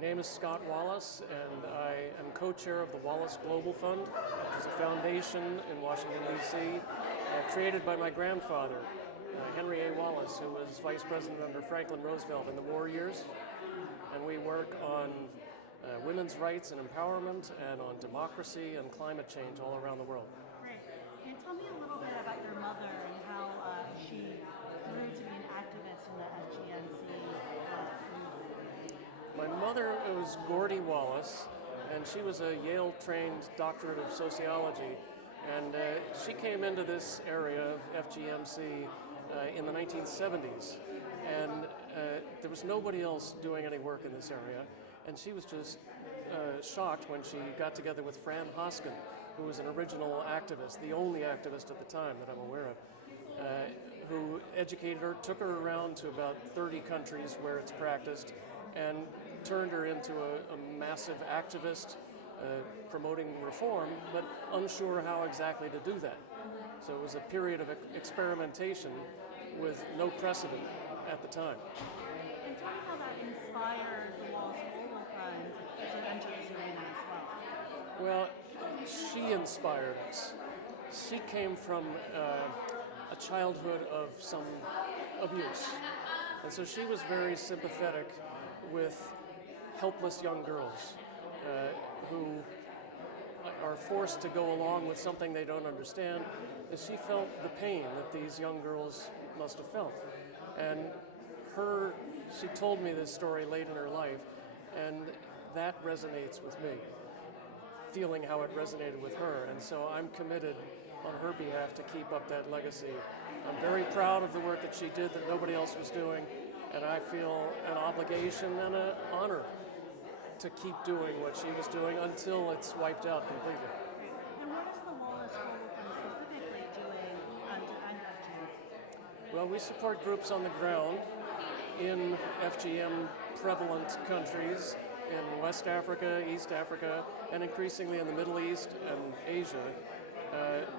My name is Scott Wallace, and I am co-chair of the Wallace Global Fund, which is a foundation in Washington, D.C., created by my grandfather, Henry A. Wallace, who was vice president under Franklin Roosevelt in the war years. And we work on women's rights and empowerment, and on democracy and climate change all around the world. Great. And tell me a little bit about your mother and how she grew to be an activist in the FGMC movement. My mother was Gordie Wallace, and she was a Yale-trained doctorate of sociology, and she came into this area of FGMC in the 1970s, and there was nobody else doing any work in this area, and she was just shocked when she got together with Fran Hoskin, who was an original activist, the only activist at the time that I'm aware of, who educated her, took her around to about 30 countries where it's practiced, and turned her into a massive activist promoting reform, but unsure how exactly to do that. So it was a period of experimentation with no precedent at the time. And tell me how that inspired the Wallace Global Fund to enter this arena as well. Well, she inspired us. She came from a childhood of some abuse. And so she was very sympathetic with helpless young girls who are forced to go along with something they don't understand. And she felt the pain that these young girls must have felt. And she told me this story late in her life, and that resonates with me, feeling how it resonated with her. And so I'm committed on her behalf to keep up that legacy. I'm very proud of the work that she did that nobody else was doing, and I feel an obligation and an honor to keep doing what she was doing until it's wiped out completely. And what is the Wallace Global Fund specifically doing to end FGMC? Well, we support groups on the ground in FGM prevalent countries in West Africa, East Africa, and increasingly in the Middle East and Asia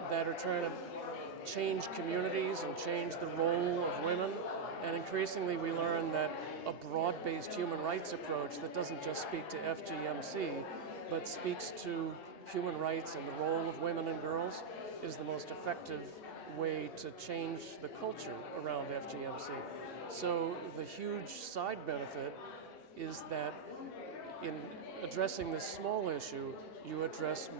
that are trying to change communities and change the role of women. And increasingly we learn that a broad-based human rights approach that doesn't just speak to FGMC, but speaks to human rights and the role of women and girls is the most effective way to change the culture around FGMC. So the huge side benefit is that in addressing this small issue, you address much